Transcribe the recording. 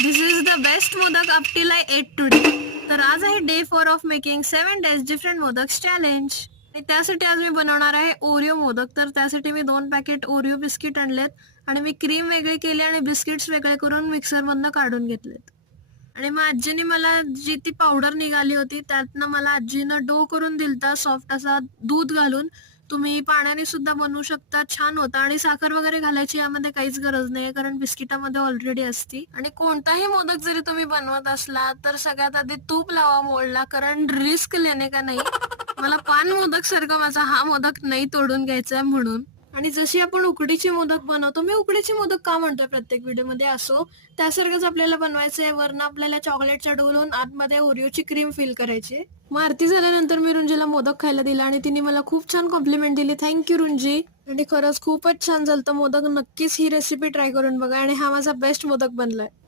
This is the best modak up till I ate today. तर आज आहे day 4 of making 7 days different modaks challenge. आणि त्यासाठी आज मी बनवणार आहे ओरिओ मोदक. तर त्यासाठी मी 2 पॅकेट ओरिओ बिस्किट आणलेत आणि मी क्रीम वेगळी केली आणि बिस्किट्स वेगळे करून मिक्सरमधनं काढून घेतलेत. आणि मग आजीने मला जी ती पावडर निघाली होती त्यातनं मला आजीनं डो करून दिलता सॉफ्ट असा दूध घालून. तुम्ही पाण्याने सुद्धा बनवू शकता, छान होता. आणि साखर वगैरे घालायची यामध्ये काहीच गरज नाही कारण बिस्किटामध्ये ऑलरेडी असती. आणि कोणताही मोदक जरी तुम्ही बनवत असला तर सगळ्यात आधी तूप लावा मोल्डला, कारण रिस्क लेणे का नाही. मला पान मोदक सारखा माझा हा मोदक नाही तोडून घ्यायचा म्हणून. आणि जशी आपण उकडीचे मोदक बनवतो, मी उकडीचे मोदक का म्हणतोय प्रत्येक व्हिडिओमध्ये असो, त्यासारखंच आपल्याला बनवायचं आहे. वरनं आपल्याला चॉकलेट चढवून आतमध्ये ओरिओची क्रीम फिल करायची. मग आरती झाल्यानंतर मी रुंजीला मोदक खायला दिला आणि तिने मला खूप छान कॉम्प्लिमेंट दिली. थँक्यू रुंजी. आणि खरंच खूपच छान झालं मोदक. नक्कीच ही रेसिपी ट्राय करून बघा आणि हा माझा बेस्ट मोदक बनलाय.